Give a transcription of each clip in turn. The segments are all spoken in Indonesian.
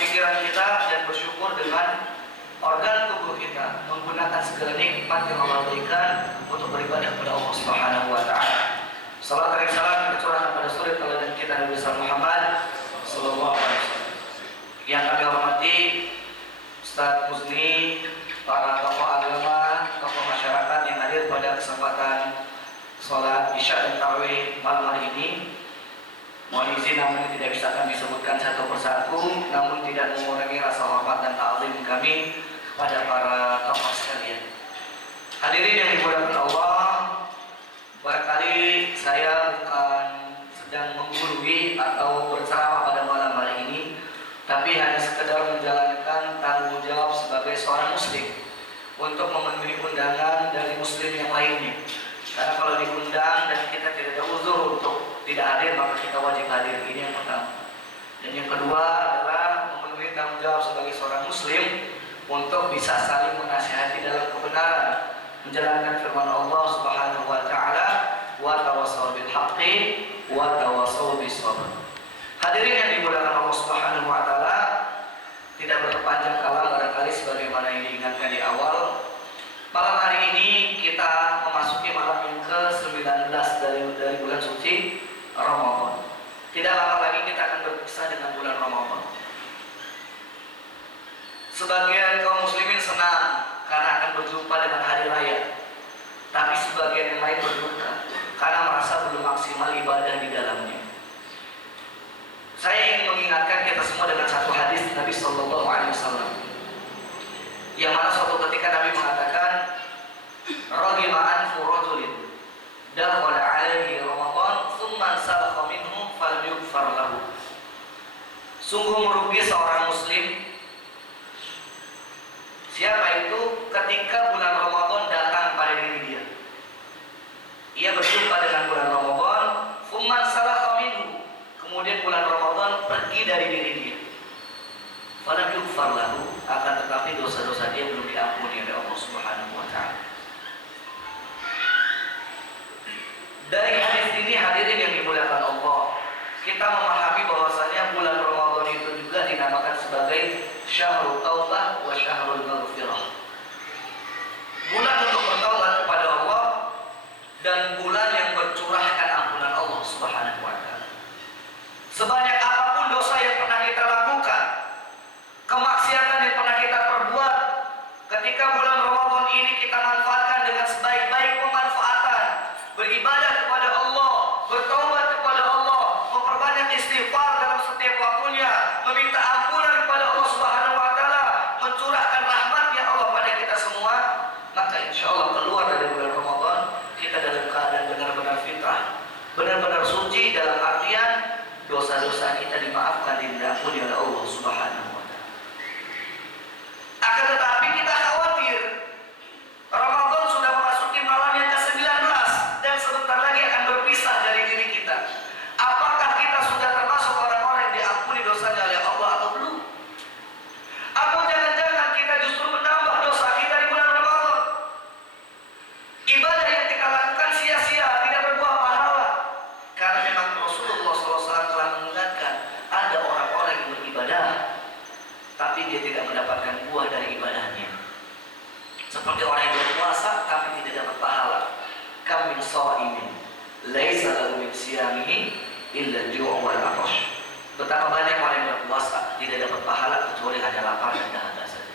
pikiran kita dan bersyukur dengan organ tubuh kita, menggunakan segala nikmat yang Allah berikan untuk beribadah kepada Allah Subhanahu wa taala. Salam dan salam tercurahkan pada suri teladan kita Nabi Muhammad sallallahu alaihi wasallam. Yang kami hormati Ustaz Musni, para tokoh agama, tokoh masyarakat yang hadir pada kesempatan sholat Isya dan Tarawih malam hari ini. Mohon izin namun tidak bisa kami sebutkan satu persatu, namun tidak mengurangi rasa hormat dan ta'zim kami kepada para tokoh sekalian. Hadirin yang dimuliakan Allah, barangkali saya bukan sedang menggurui atau berceramah pada malam hari ini, tapi hanya sekedar menjalankan tanggung jawab sebagai seorang muslim untuk memenuhi undangan dari muslim yang lainnya. Karena kalau diundang dan kita tidak ada uzur untuk tidak hadir, maka kita wajib hadir. Ini yang pertama. Dan yang kedua adalah memenuhi tanggung jawab sebagai seorang muslim untuk bisa saling menasihati dalam kebenaran, menjalankan firman Allah Subhanahu wa taala, wa tawassaw bil haqqi wa tawassaw bis sabr. Hadirin yang dimuliakan Allah Subhanahu wa taala, tidak berpanjang kalam barangkali sebagaimana yang diingatkan di awal. Malam hari ini kita memasuki malam yang ke-19 dari bulan suci Ramadan. Tidak lama lagi kita akan berpisah dengan bulan Ramadan. Sebagian kaum muslimin senang karena akan berjumpa dengan hari raya. Tapi sebagian yang lain berduka karena merasa belum maksimal ibadah di dalamnya. Saya ingin mengingatkan kita semua dengan satu hadis Nabi Sallallahu Alaihi Wasallam, yang mana suatu ketika Nabi mengatakan, "Raghima anfu rajulin dakhala alaihi Ramadan tsumma salakha minhu falam yughfar lahu." Sungguh merugi seorang muslim. Siapa itu? Ketika bulan Ramadan datang pada diri dia, ia berjumpa dengan bulan Ramadan, tsumma salakha minhu, kemudian bulan Ramadan pergi dari diri dia, falam yughfar lahu, akan tetapi dosa-dosa dia belum diampuni oleh Allah Subhanahu wa taala. Dari hadis ini, hadirin yang dimuliakan Allah, kita memahami bahwasanya bulan Ramadan itu juga dinamakan sebagai Syahrul Taubah wa Syahrul Maghfirah. Bulan untuk bertaubat kepada Allah dan bulan yang bercurahkan ampunan Allah Subhanahu wa taala. Sebanyak apapun dosa yang pernah kita lakukan, kemaksiatan yang pernah kita perbuat, ketika bulan Ramadan ini kita manfaatkan dengan sebaik-baik pemanfaatan, beribadah kepada Allah, bertaubat kepada Allah, memperbanyak istighfar dalam setiap waktunya, meminta ampunan kepada Allah Subhanahu wa taala, mencurahkan rahmat-Nya Allah pada kita semua, maka insya Allah keluar dari bulan Ramadan kita dalam keadaan benar-benar fitrah, benar-benar suci, dalam artian dosa-dosa kita dimaafkan dan diampuni oleh Allah Subhanahu wa taala. Akan tetapi kita khawatir Ramadan sudah memasuki malam yang ke-19 dan sebentar lagi akan berpisah dari diri kita. Apakah kita sudah termasuk orang-orang yang diampuni dosanya oleh Allah atau belum? Atau jangan-jangan kita justru menambah dosa kita di bulan Ramadan? Ibadah yang kita lakukan sia-sia, tidak berbuah pahala. Karena memang Rasulullah SAW telah mengingatkan, ada orang-orang yang beribadah tapi dia tidak mendapatkan buah dari ibadahnya. Seperti orang yang berpuasa tapi tidak dapat pahala. Kam min sha'imin laisa lahu min siyamihi illa al-ju' wal 'atash. Betapa banyak orang yang berpuasa tidak dapat pahala kecuali hanya lapar dan dahaga saja.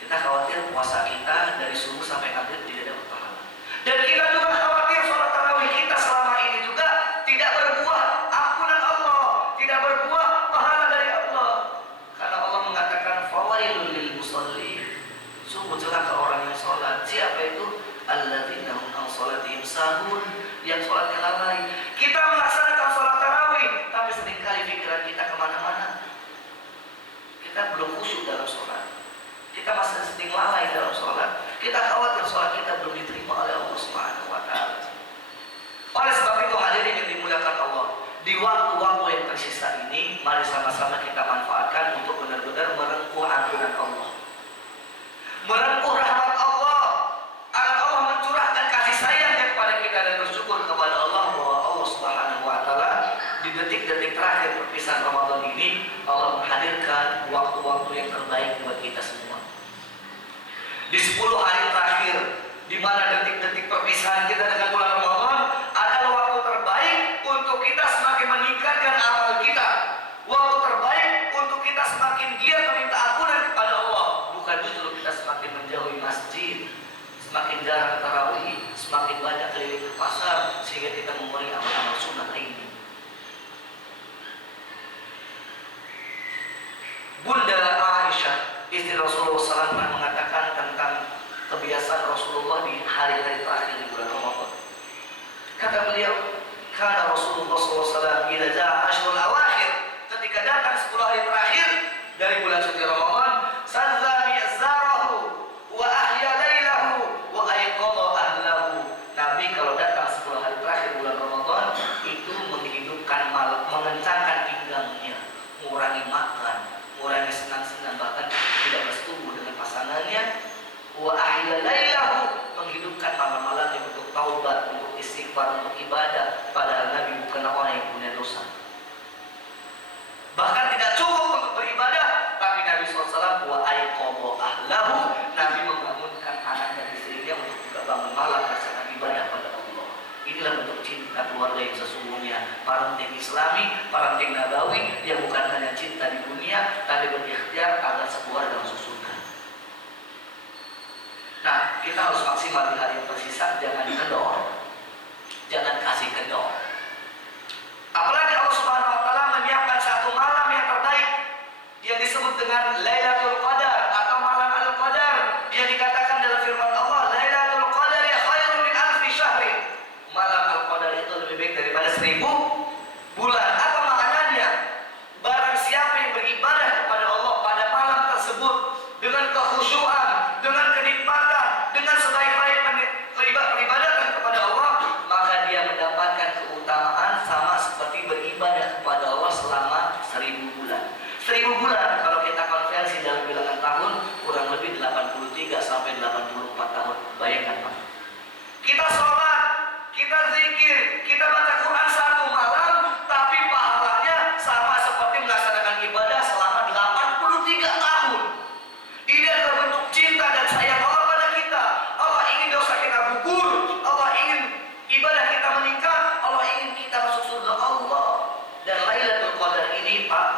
Kita khawatir puasa kita dari subuh sampai maghrib tidak dapat pahala. Dan kita juga khawatir sholat tarawih kita selama ini juga tidak berbuah ampunan Allah, tidak berbuah pahala dari Allah. Karena Allah mengatakan fawailul lil musallin, sungguh celaka orang yang sholat. Siapa itu? Alladzina hum an sholatihim sahun, yang sholatnya lalai. Kita melaksanakan sholat tarawih, tapi seringkali pikiran kita kemana-mana. Kita belum khusyuk dalam sholat, kita masih sering lalai dalam sholat. Kita khawatir sholat kita belum diterima oleh Allah Subhanahu wa taala. Oleh sebab itu, hadirin yang dimuliakan Allah, di waktu-waktu yang tersisa ini, mari sama-sama kita manfaatkan untuk benar-benar merengkuh ampunan Allah, merengkuh rahmat Allah, agar Allah mencurahkan kasih sayangnya kepada kita dan bersyukur kepada Allah bahwa Allah Subhanahu wa taala di detik-detik terakhir perpisahan Ramadan ini, Allah menghadirkan waktu-waktu yang terbaik buat kita semua. Di 10 hari terakhir, di mana detik-detik perpisahan kita dengan bulan Ramadan adalah waktu terbaik untuk kita semakin meningkatkan amal kita. Waktu terbaik untuk kita semakin giat meminta ampunan kepada Allah. Bukan justru kita semakin menjauhi masjid, semakin jarang tarawih, semakin banyak keliling ke pasar, sehingga kita memulai amal-amal sunnah lainnya. Bunda Aisyah, istri Rasulullah SAW, mengatakan tentang kebiasaan Rasulullah di hari-hari terakhir di bulan Ramadan. Kata beliau, karena Rasulullah SAW bila ja'a ashrul awakhir, ketika datang 10 hari terakhir dari bulan suci Ramadan, sadza mi'zarahu wa ahya lailahu wa ayqadha ahlahu. Nabi kalau datang 10 hari terakhir bulan Ramadan itu menghidupkan malam, mengencangkan pinggangnya, mengurangi makan, mengurangi senang-senang, bahkan tidak bersetubuh dengan pasangannya. Wa ahya lailahu, menghidupkan malam-malamnya untuk taubat, untuk istighfar, untuk ibadah. Padahal Nabi bukan orang yang punya dosa. Bahkan tidak cukup untuk beribadah, tapi Nabi SAW wa ayqadha ahlahu, Nabi membangunkan anak dan istrinya untuk juga bangun malam melaksanakan ibadah pada Allah. Inilah bentuk cinta keluarga yang sesungguhnya, parenting Islami, parenting Nabawi, yang bukan hanya cinta di dunia, tapi berikhtiar agar sekeluarga masuk surga. Nah, kita harus maksimal di hari yang tersisa, jangan kendor, jangan kasih kendor. Apalagi Allah Subhanahu wa taala menyiapkan satu malam yang terbaik yang disebut dengan Lailatul Qadar atau malam Al-Qadar, yang dikatakan dalam firman Allah, Lailatul Qadar ya khairun min alfi syahrin. Malam Al-Qadar itu lebih baik daripada 1000 bulan. Apa maknanya? Barang siapa yang beribadah kepada Allah pada malam tersebut dengan kekhusyuan, dengan kenikmatan, dengan sebaik-baik peribadatan kepada Allah, maka dia mendapatkan keutamaan sama seperti beribadah kepada Allah selama 1000 bulan. 1000 bulan kalau kita konversi dalam bilangan tahun kurang lebih 83 sampai 84 tahun. Bayangkan Pak. Kita sholat, kita zikir, kita baca Quran satu malam, tapi pahalanya sama seperti melaksanakan ibadah selama 83 tahun. Ini adalah bentuk cinta dan sayang Allah pada kita. Allah ingin dosa kita gugur, Allah ingin ibadah kita meningkat, Allah ingin kita masuk surga Allah. Dan Lailatul Qadar ini Pak,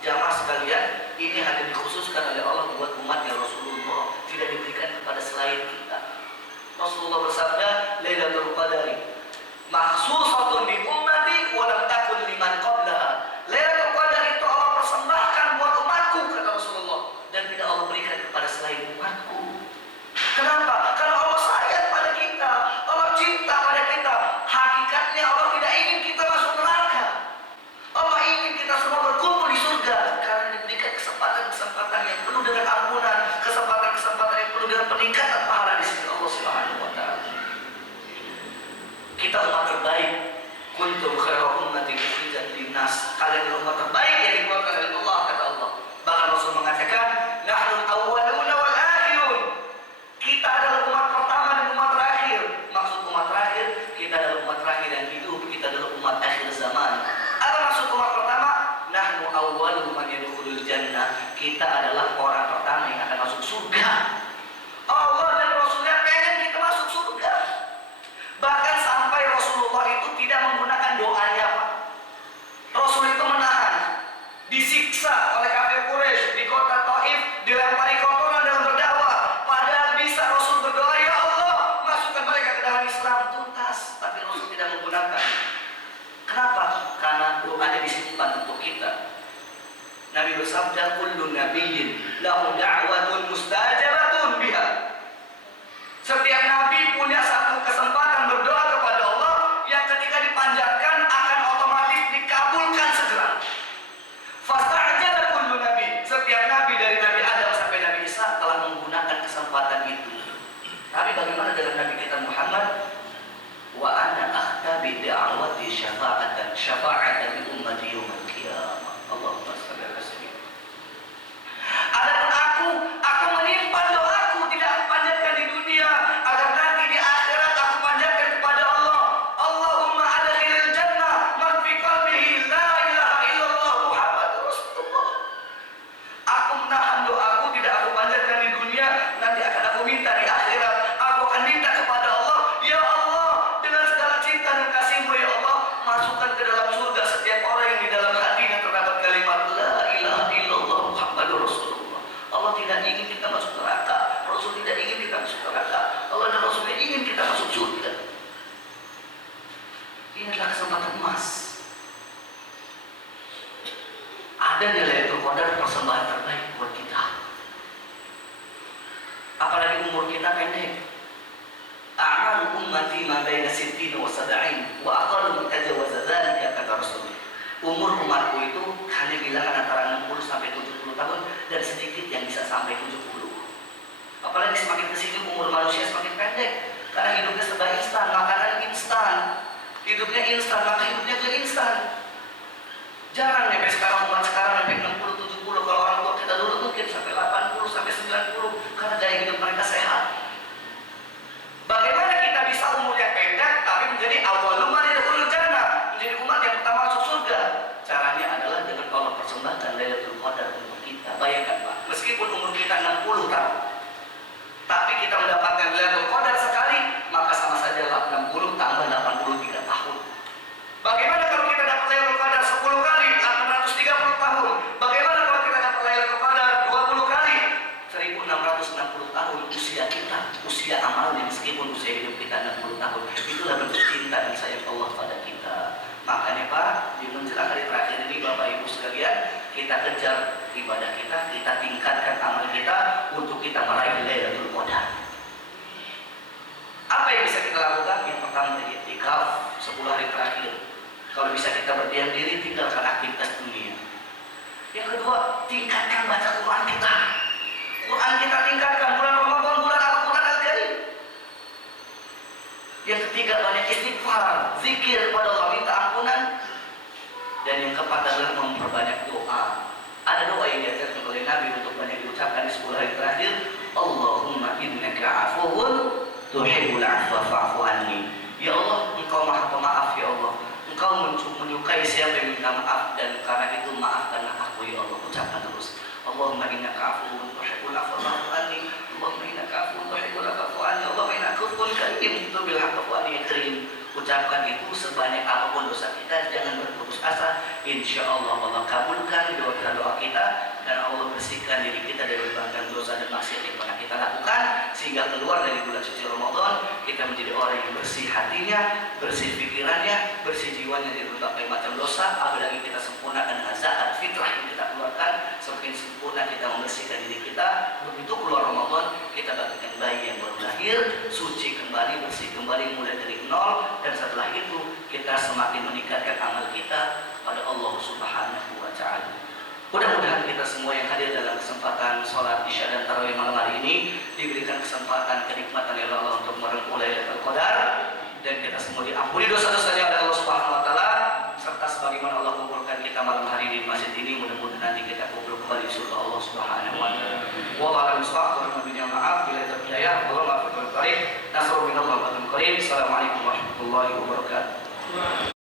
jamaah sekalian, ini hanya dikhususkan oleh Allah buat umatnya Rasulullah, tidak diberikan kepada selain kita. Rasulullah bersabda, Lailatul Qadari makhsusatun bi ummati wa lam takun liman qablaha. Lailatul Qadar itu Allah persembahkan buat umatku, kata Rasulullah, dan tidak Allah berikan kepada selain umatku. Kenapa? Karena Allah sayang pada kita, Allah cinta pada kita. Hakikatnya Allah tidak ingin kita masuk neraka. Allah ingin kita semua berkumpul di surga, karena diberikan kesempatan-kesempatan yang penuh dengan ampunan, kesempatan-kesempatan yang penuh dengan peningkatan pahala di sisi Allah Subhanahu wa taala. Kita umat terbaik. Kuntum khairu ummatin ukhrijat linnas. Kalian adalah umat terbaik yang dikeluarkan oleh Allah, kata Allah. Bahkan Rasul mengatakan, nahnu awwaluna wal akhirun. Kita adalah umat pertama dan umat terakhir. Maksud umat terakhir, kita adalah umat terakhir yang hidup, kita adalah umat akhir zaman. Apa maksud umat pertama? Nahnu awwalu man yadkhulul jannah. Kita adalah orang pertama yang akan masuk surga. Allah dan Rasulnya pengen kita masuk surga. Bahkan sampai Rasulullah itu tidak menggunakan doanya Pak. Rasul itu menahan, disiksa oleh kafir Quraisy di kota Taif, dilempari kotoran dalam berdakwah. Padahal bisa Rasul berdoa, ya Allah, masukkan mereka ke dalam Islam tuntas. Tapi Rasul tidak menggunakan. Kenapa? Karena doanya disimpan untuk kita. Nabi bersabda, kullu nabiyyin lahu da'watun mustajabatun biha. Setiap nabi punya satu kesempatan berdoa kepada Allah yang ketika dipanjatkan akan otomatis dikabulkan segera. Fasta'jala kullu nabi. Setiap nabi dari Nabi Adam sampai Nabi Isa telah menggunakan kesempatan itu. Tapi bagaimana dengan Nabi kita Muhammad? Wa ana akhtabi da'awati syafa'atan li ummati yaumil qiyamah. Allahumma shalli ala sayyidina. Adapun aku menyimpan doaku, tidak aku panjatkan di dunia, agar nanti di akhirat aku panjatkan kepada Allah. Allahumma adkhilil jannah man fi qalbihi la ilaha illallah Muhammadur Rasulullah. ibadah kita tingkatkan amal kita untuk kita meraih Lailatul Qadar. Apa yang bisa kita lakukan? Yang pertama i'tikaf 10 hari terakhir. Kalau bisa kita berdiam diri, tinggalkan aktivitas dunia. Yang kedua, tingkatkan baca Quran kita. Quran kita tingkatkan, bulan Ramadan, bulan Al-Quran Al-Karim. Yang ketiga, banyak istighfar, zikir kepada Allah, minta ampunan. Dan yang keempat adalah memperbanyak doa. Ada doa yang diajarkan oleh Nabi untuk banyak diucapkan di 10 hari terakhir. Allahumma innaka afuwun tuhibbul afwa fa'fu anni. Ya Allah, Engkau Maha Pemaaf ya Allah. Engkau menyukai siapa yang minta maaf, dan karena itu maafkanlah aku ya Allah. Ucapkan terus. Allahumma innaka afuwun tuhibbul afwa fa'fu anni. Allahumma innaka afuwun tuhibbul afwa fa'fu anni. Allahumma innaka afuwun karim tuhibul afwa fa'fu anni ya karim. Ucapkan itu sebanyak apapun dosa kita, jangan berputus asa. Insya Allah Allah kabulkan doa-doa kita, dan Allah bersihkan diri kita dari berbagai dosa dan maksiat yang pernah kita lakukan, sehingga keluar dari bulan suci Ramadan kita menjadi orang yang bersih hatinya, bersih pikirannya, bersih jiwanya dari berbagai macam dosa. Apalagi kita sempurnakan dengan zakat fitrah yang kita keluarkan, semakin sempurna kita membersihkan diri kita. Begitu keluar Ramadan, kita bagikan bayi yang baru lahir, suci kembali, bersih kembali, mulai dari nol. Dan setelah itu kita semakin meningkatkan amal kita pada Allah Subhanahu wa Ta'ala. Mudah-mudahan kita semua yang hadir dalam kesempatan sholat Isya dan Tarawih malam hari ini diberikan kesempatan kenikmatan oleh Allah untuk merengkuh Lailatul Qadar, dan kita semua diampuni dosa-dosanya oleh Allah Subhanahu wa Ta'ala, serta sebagaimana Allah kumpulkan kita malam hari di masjid ini, mudah-mudahan nanti kita kumpul kembali di surga Allah Subhanahu wa Ta'ala. Wallahu a'lam bishawab. Maaf bila terpercaya. Wallahu a'lam bishawab. Nasrul minallah wa Assalamualaikum warahmatullahi wabarakatuh.